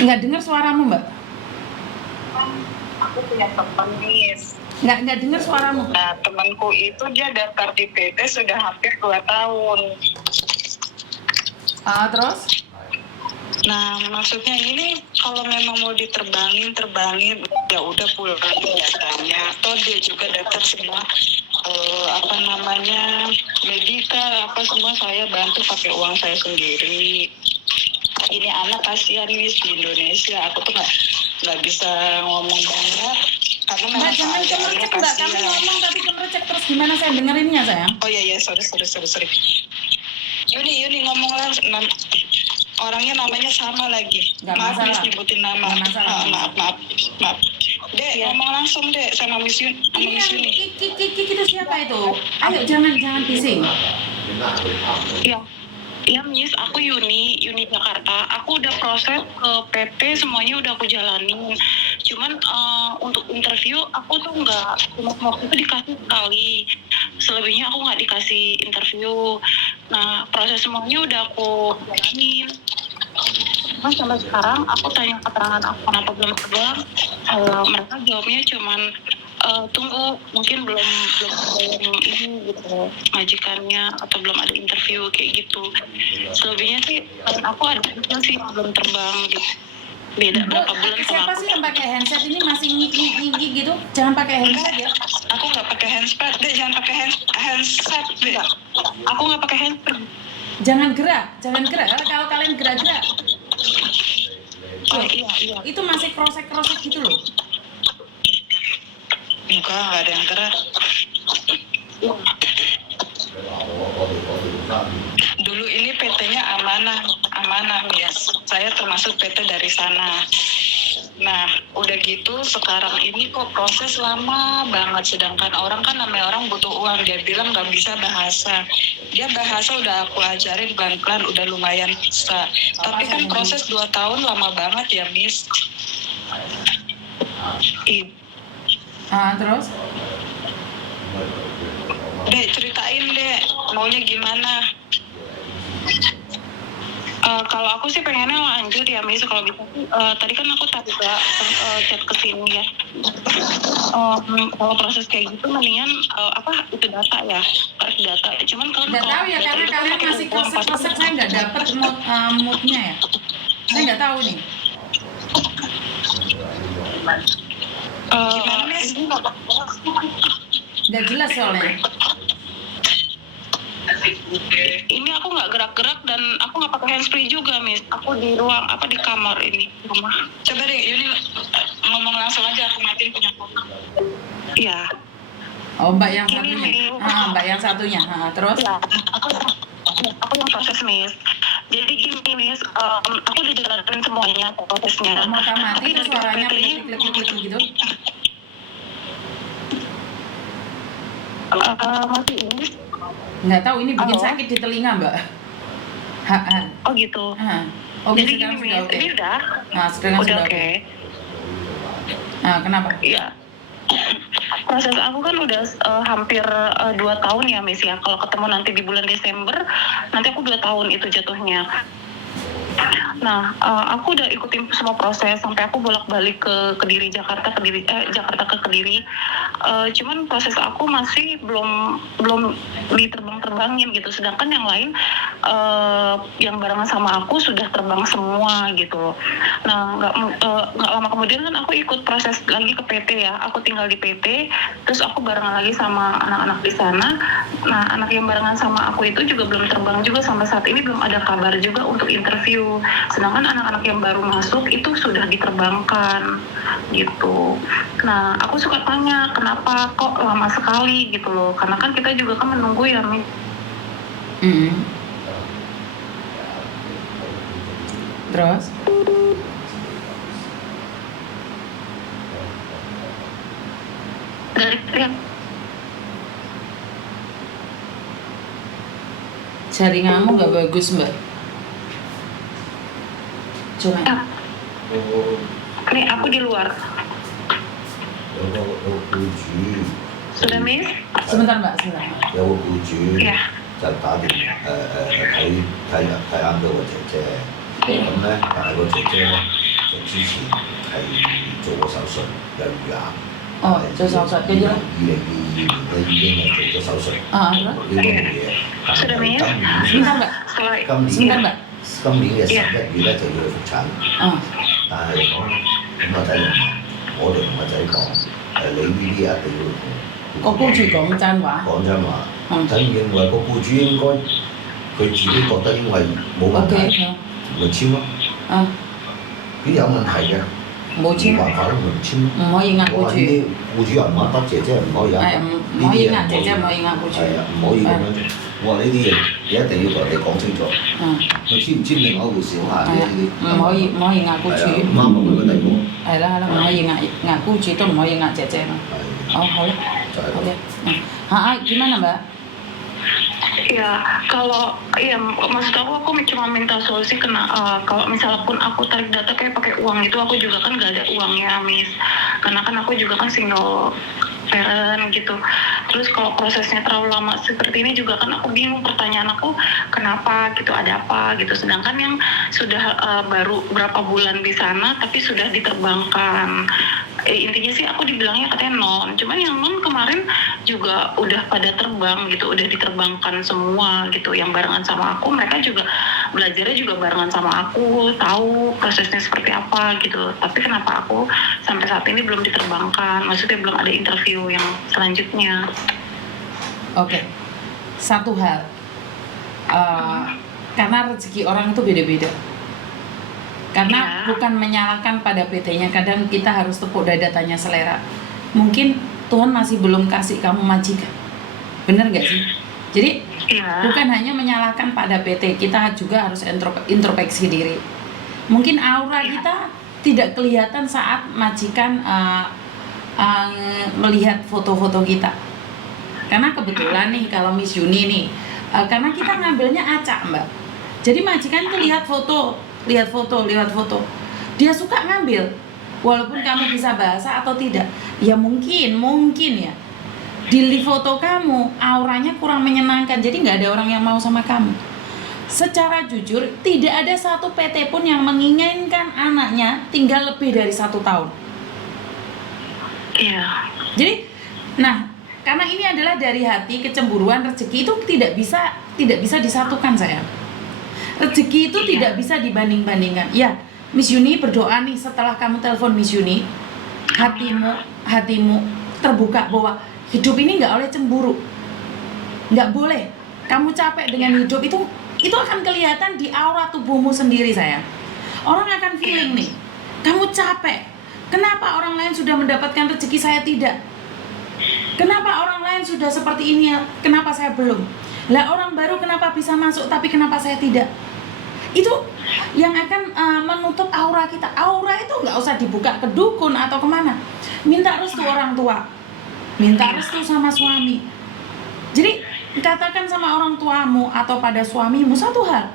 Nggak dengar suaramu, Mbak. Aku punya teman nih. Nggak dengar suaramu. Nah, temanku itu dia daftar di PT sudah hampir 2 tahun. Terus? Nah, maksudnya ini kalau memang mau terbangin, ya udah pulangin datanya. Atau dia juga daftar semua medika, semua saya bantu pakai uang saya sendiri. Ini anak kasihan nih di Indonesia. Aku tuh nggak bisa ngomong banyak karena Mbak, jangan kemercek, Mbak. Kamu ngomong tapi kemercek terus gimana saya dengerinnya, sayang? Oh iya, sorry. Yuni ngomong langsung. Orangnya namanya sama lagi. Nggak masalah. Nyebutin nama. Maaf. Dek, ngomong langsung, Dek, sama Miss Yuni. Ini yang Kiki itu siapa itu? Ayo, jangan bising. Iya, Miss, aku Yuni Jakarta. Aku udah proses ke PT, semuanya udah aku jalanin. Cuman untuk interview aku tuh nggak, cuma waktu itu dikasih sekali. Selebihnya aku nggak dikasih interview. Nah, proses semuanya udah aku jalanin. Mas sampai sekarang aku tanya keterangan aku kenapa belum terbang, mereka jawabnya cuman tunggu, mungkin belum ini gitu majikannya, atau belum ada interview kayak gitu. Selebihnya sih aku ada sih belum terbang gitu. Beda berapa bulan sama siapa aku. sih yang pakai handset ini masih ngiki gitu? Jangan pakai handset ya. Aku nggak pakai handset, deh, jangan pakai handset deh. Aku nggak pakai handset. Jangan gerak. Kalau kalian gerak. Oh iya. Itu masih krosek gitu loh. Enggak ada yang gerak. Dulu ini PT-nya amanah ya. Saya termasuk PT dari sana. Nah, udah gitu sekarang ini kok proses lama banget. Sedangkan orang kan namanya orang butuh uang. Dia bilang nggak bisa bahasa. Dia bahasa udah aku ajarin pelan-pelan, udah lumayan bisa. Tapi kan proses 2 tahun lama banget ya, Miss. Terus? Dek, ceritain dek, maunya gimana? Kalau aku sih pengennya lanjut ya, Miss. Kalau bisa sih, tadi kan aku juga chat ke sini ya. Kalau proses kayak gitu mendingan itu data ya, harus data. Cuman kalau nggak tahu ya, karena kalian masih kresek, saya nggak dapet moodnya ya. Saya nggak tahu nih. Gimana, Miss? Nggak jelas soalnya. Ini aku nggak gerak-gerak dan aku nggak pakai handsfree juga, Miss. Aku di ruang di kamar ini rumah. Coba deh Yuni ngomong langsung aja, aku matiin punya kotak. Iya. Oh, Mbak yang satunya. Mbak yang satunya. Terus? Ya, aku yang proses, Miss. Jadi gini, Miss, aku udah jalanin semuanya prosesnya. Mau mati itu suaranya klik gitu. Masih ini? Nggak tahu, ini bikin sakit di telinga, Mbak. Oh gitu. Oke, jadi gini, Miss, ini udah. Sudah oke. Kenapa? Iya. Proses aku kan udah hampir 2 tahun ya, Miss ya. Kalau ketemu nanti di bulan Desember, nanti aku 2 tahun itu jatuhnya. Nah, aku udah ikutin semua proses sampai aku bolak-balik ke Kediri, Jakarta ke Kediri. Cuman proses aku masih belum diterbang-terbangin gitu. Sedangkan yang lain yang barengan sama aku sudah terbang semua gitu. Nah, nggak lama kemudian kan aku ikut proses lagi ke PT ya. Aku tinggal di PT, terus aku barengan lagi sama anak-anak di sana. Nah, anak yang barengan sama aku itu juga belum terbang juga sampai saat ini, belum ada kabar juga untuk interview. Sedangkan anak-anak yang baru masuk itu sudah diterbangkan gitu. Nah, aku suka tanya kenapa kok lama sekali gitu loh, karena kan kita juga kan menunggu ya, Min. Terus? Jaringanmu nggak bagus, Mbak. Coba. Nih, aku di luar. Sudah, Miss? Sebentar, Mbak. Iya. 就打電睇睇睇啱到個姐姐，咁咧但係個姐姐咧就之前係做過手術，有乳癌。哦，做手術跟住咧， 2022年咧已經係做咗手術，啊，應該冇嘢。但係 sebentar mbak, 今年 sebentar mbak. 今年嘅11月咧就要去復診。但係講咁阿仔我哋同阿仔講你呢啲一定要同個僱主講真話。講真話。真認為個僱主應該佢自己覺得應為冇問題， OK， 咪簽咯。如果有問題嘅，冇簽，冇辦法都唔簽。唔可以壓僱主。我話呢啲僱主又唔得姐姐唔可以啊。係唔可以壓姐姐，唔可以壓僱主。係啊，唔可以咁樣做。我話呢啲嘢你一定要同人哋講清楚。佢簽唔簽另外一回事，我話呢啲。唔可以壓僱主。唔啱我哋個地步。係啦，唔可以壓僱主，都唔可以壓姐姐咯。哦，好啦。Oke. Gimana Mbak? Ya, kalau ya maksud aku cuma minta solusi kalau misalnya pun aku tarik data kayak pakai uang itu aku juga kan gak ada uangnya, Miss. Karena kan aku juga kan single parent gitu. Terus kalau prosesnya terlalu lama seperti ini juga kan aku bingung, pertanyaan aku kenapa gitu, ada apa gitu. Sedangkan yang sudah baru berapa bulan di sana tapi sudah diterbangkan. Intinya sih aku dibilangnya katanya non, cuman yang non kemarin juga udah pada terbang gitu, udah diterbangkan semua gitu, yang barengan sama aku, mereka juga belajarnya juga barengan sama aku, tahu prosesnya seperti apa gitu. Tapi kenapa aku sampai saat ini belum diterbangkan, maksudnya belum ada interview yang selanjutnya. Oke. Satu hal, karena rezeki orang itu beda-beda. Karena bukan menyalahkan pada PT-nya, kadang kita harus tepuk dada tanya selera. Mungkin Tuhan masih belum kasih kamu majikan, bener gak sih? Jadi bukan hanya menyalahkan pada PT, kita juga harus introspeksi diri. Mungkin aura kita tidak kelihatan saat majikan melihat foto-foto kita. Karena kebetulan nih kalau Miss Yuni nih, karena kita ngambilnya acak Mbak. Jadi majikan tuh lihat foto, dia suka ngambil walaupun kamu bisa bahasa atau tidak. Ya mungkin ya di foto kamu auranya kurang menyenangkan, jadi nggak ada orang yang mau sama kamu. Secara jujur tidak ada satu PT pun yang menginginkan anaknya tinggal lebih dari 1 tahun. Iya. Jadi karena ini adalah dari hati, kecemburuan, rezeki itu tidak bisa disatukan sayang. Rezeki itu tidak bisa dibanding-bandingkan. Ya, Miss Yuni berdoa nih setelah kamu telepon Miss Yuni, hatimu terbuka bahwa hidup ini nggak oleh cemburu, nggak boleh. Kamu capek dengan hidup itu akan kelihatan di aura tubuhmu sendiri sayang. Orang akan feeling nih, kamu capek. Kenapa orang lain sudah mendapatkan rezeki saya tidak? Kenapa orang lain sudah seperti ini, kenapa saya belum? Lah orang baru kenapa bisa masuk tapi kenapa saya tidak? Itu yang akan menutup aura kita. Aura itu nggak usah dibuka ke dukun atau kemana. Minta restu orang tua, minta restu sama suami. Jadi katakan sama orang tuamu atau pada suamimu satu hal,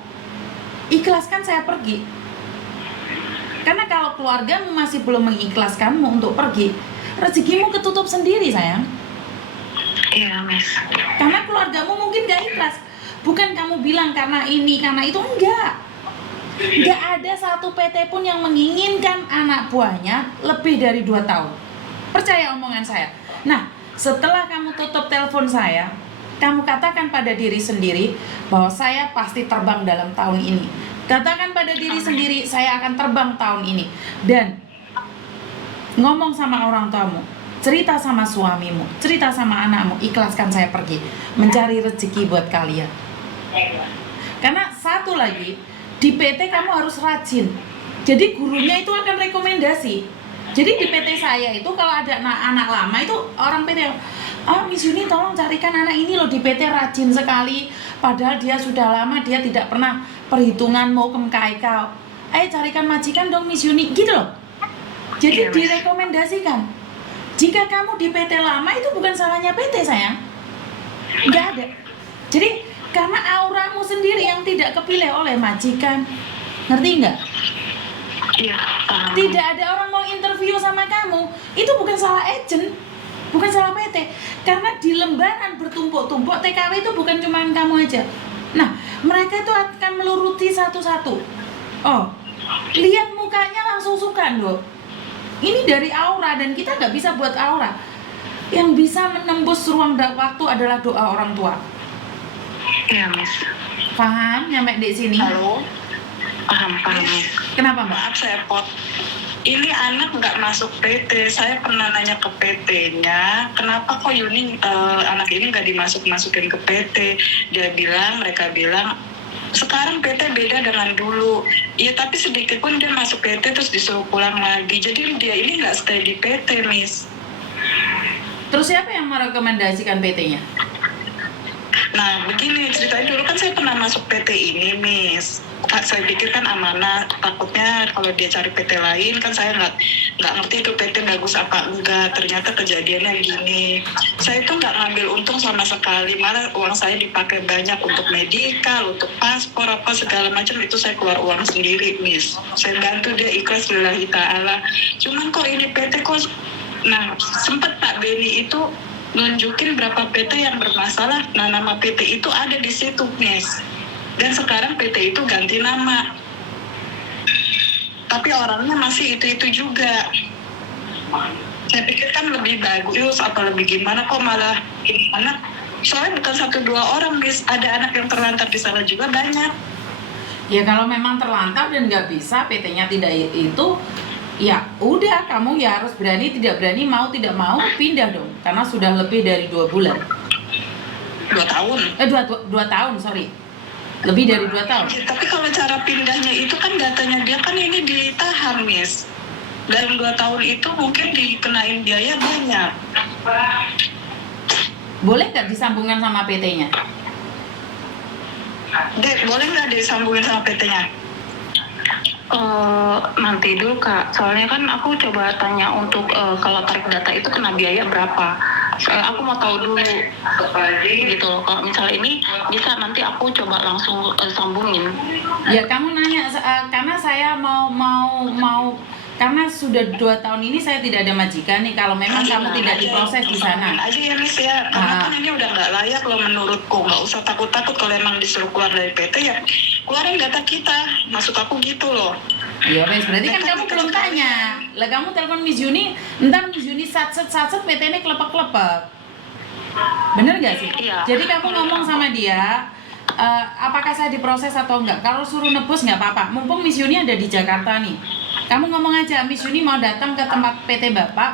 ikhlaskan saya pergi. Karena kalau keluargamu masih belum mengikhlaskanmu untuk pergi, rezekimu ketutup sendiri sayang. Iya, Miss. Karena keluargamu mungkin gak ikhlas. Bukan kamu bilang karena ini, karena itu, enggak. Gak ada satu PT pun yang menginginkan anak buahnya lebih dari 2 tahun. Percaya omongan saya. Nah, setelah kamu tutup telepon saya, kamu katakan pada diri sendiri bahwa saya pasti terbang dalam tahun ini. Katakan pada diri sendiri, saya akan terbang tahun ini. Dan ngomong sama orang tuamu, cerita sama suamimu, cerita sama anakmu, ikhlaskan saya pergi mencari rezeki buat kalian. Karena satu lagi, di PT kamu harus rajin. Jadi gurunya itu akan rekomendasi. Jadi di PT saya itu kalau ada anak lama itu orang PT, Miss Yuni tolong carikan anak ini loh di PT rajin sekali. Padahal dia sudah lama, dia tidak pernah perhitungan mau ke MKIK. Carikan majikan dong Miss Yuni, gitu loh. Jadi direkomendasikan. Jika kamu di PT lama itu bukan salahnya PT sayang. Nggak ada. Jadi karena auramu sendiri yang tidak kepilih oleh majikan. Ngerti nggak? Iya. Tidak ada orang mau interview sama kamu. Itu bukan salah agent, bukan salah PT. Karena di lembaran bertumpuk-tumpuk TKW itu bukan cuma kamu aja. Nah, mereka itu akan meluruti satu-satu. Oh, lihat mukanya langsung susukan loh. Ini dari aura dan kita nggak bisa buat aura. Yang bisa menembus ruang dan waktu adalah doa orang tua. Iya, Miss. Paham nyampe di sini? Halo, Paham, Miss. Kenapa Mbak? maaf saya pot. Ini anak nggak masuk PT. Saya pernah nanya ke PT-nya, kenapa kok Yuni anak ini nggak dimasukin ke PT? Mereka bilang, sekarang PT beda dengan dulu. Iya, tapi sedikit pun dia masuk PT terus disuruh pulang lagi. Jadi dia ini nggak stay di PT, Miss. Terus siapa yang merekomendasikan PT-nya? Nah, begini ceritanya, dulu kan saya pernah masuk PT ini, Miss. Saya pikir kan amanah, takutnya kalau dia cari PT lain kan saya nggak ngerti itu PT bagus apa enggak. Ternyata kejadiannya gini, saya tuh nggak ngambil untung sama sekali, malah uang saya dipakai banyak untuk medikal, untuk paspor apa segala macam, itu saya keluar uang sendiri, Miss. Saya bantu dia ikhlas lillahi ta'ala. Cuman kok ini PT kok, nah sempet Pak Beni itu nunjukin berapa PT yang bermasalah. Nah, nama PT itu ada di situ, Miss. Dan sekarang PT itu ganti nama. Tapi orangnya masih itu-itu juga. Saya pikir kan lebih bagus atau lebih gimana, kok malah ini anak. Soalnya bukan 1-2 orang, Miss. Ada anak yang terlantar di sana juga banyak. Ya kalau memang terlantar dan nggak bisa PT-nya tidak itu, ya udah kamu ya harus berani, tidak berani, mau tidak mau pindah dong. Karena sudah lebih dari 2 bulan. 2 tahun. 2 tahun, sorry. Lebih dari 2 tahun. Ya, tapi kalau cara pindahnya itu kan datanya dia kan ini ditahan, Miss. Dalam 2 tahun itu mungkin dikenain biaya banyak. Boleh nggak disambungkan sama PT-nya? Dek, boleh nggak disambungin sama PT-nya? Nanti dulu Kak, soalnya kan aku coba tanya untuk kalau tarik data itu kena biaya berapa. Aku mau tahu dulu gitu loh. Kalau misalnya ini bisa nanti aku coba langsung sambungin. Ya kamu nanya karena saya mau karena sudah 2 tahun ini saya tidak ada majikan nih. Kalau memang kamu tidak diproses di sana. Aja ya, Miss ya, karena kan ini udah nggak layak loh menurutku. Nggak usah takut-takut kalau emang disuruh keluar dari PT ya keluarin data kita. Maksud aku gitu loh. Ya wes, berarti kan kamu belum tanya. Lah kamu telepon Miss Yuni, entar Miss Yuni satset PT ini kelepek-kelepek. Bener gak sih? Iya. Jadi kamu ngomong sama dia, apakah saya diproses atau enggak? Kalau suruh nebus nggak apa-apa. Mumpung Miss Yuni ada di Jakarta nih. Kamu ngomong aja, Miss Yuni mau datang ke tempat PT Bapak.